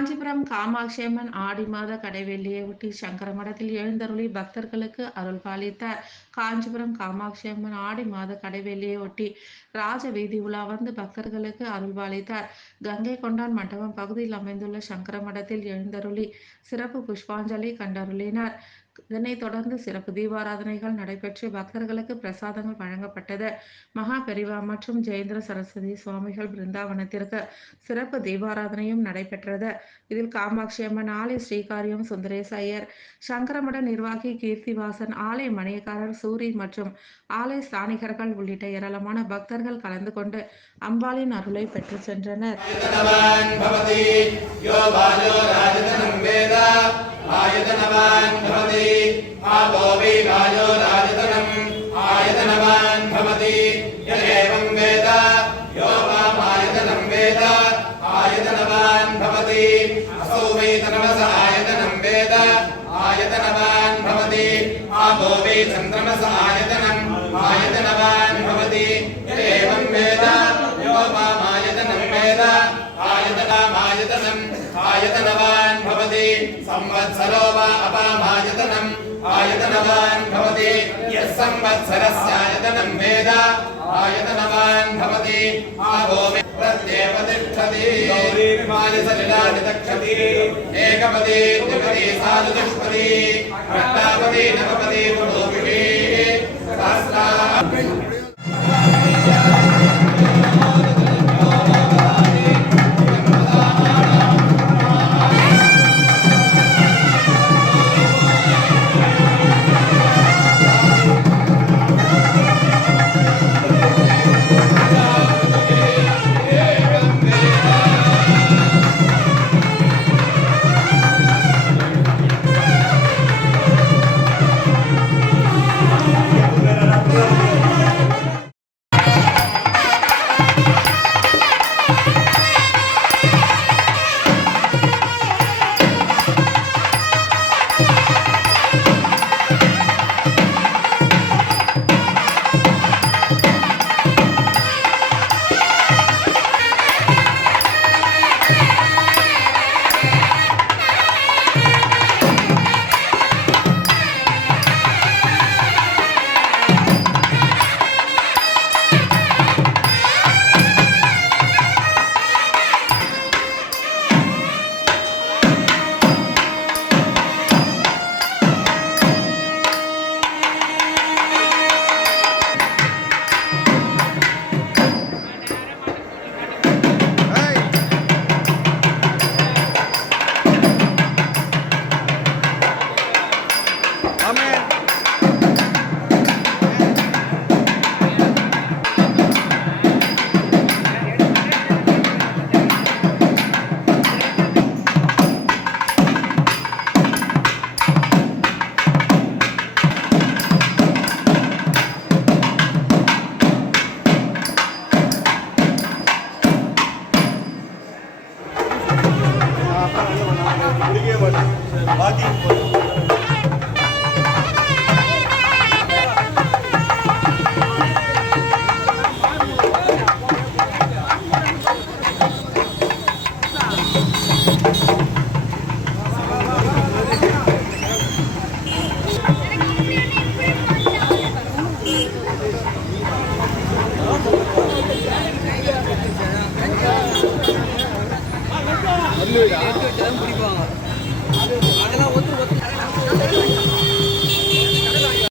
காஞ்சிபுரம் காமாட்சி அம்மன் ஆடி மாத கடைவெள்ளியையொட்டி சங்கர மடத்தில் எழுந்தருளி பக்தர்களுக்கு அருள் பாலித்தார். காஞ்சிபுரம் காமாட்சி அம்மன் ஆடி மாத கடைவெள்ளியையொட்டி ராஜ வீதி உலா வந்து பக்தர்களுக்கு அருள் பாலித்தார். கங்கை கொண்டான் மண்டபம் பகுதியில் அமைந்துள்ள சங்கர மடத்தில் எழுந்தருளி சிறப்பு புஷ்பாஞ்சலி கண்டருளினார். இதனைத் தொடர்ந்து சிறப்பு தீபாராதனைகள் நடைபெற்று பக்தர்களுக்கு பிரசாதங்கள் வழங்கப்பட்டது. மகா பெரிவா மற்றும் ஜெயேந்திர சரஸ்வதி சுவாமிகள் பிருந்தாவனத்திற்கு சிறப்பு தீபாராதனையும் நடைபெற்றது. இதில் காமாட்சி அம்மன் ஆலய ஸ்ரீகாரியம் சுந்தரேச ஐயர், சங்கரமட நிர்வாகி கீர்த்திவாசன், ஆலய மணியக்காரர் சூரி மற்றும் ஆலய ஸ்தானிகர்கள் உள்ளிட்ட ஏராளமான பக்தர்கள் கலந்து கொண்டு அம்பாளின் அருளை பெற்று சென்றனர். आयतनवान् भवति आपो वै वायो राजतनम् आयतनवान् भवति यदेवं वेद यो वामायतनं वेद आयतनवान् भवति असौ वै तनमस आयतनं वेद आयतनवान् भवति आपो वै चन्द्रमस आयतनम् आयतनवान् भवति यदेवं वेद यो वामायतनं वेद आयतनमायतनम् आयतनवान् भवति संवत्सरो वा अपामायतनम् आयतनवान् भवति यः संवत्सरस्यायतनं वेद आयतनवान् भवति आपो प्रत्येव तिष्ठति गौरीमायसलिलानितक्षति एकपदी द्विपदी साधुष्पदी अष्टापदी नवपदी पुरोभिः सहस्रा பிடிப்பாங்க அதெல்லாம் ஒத்து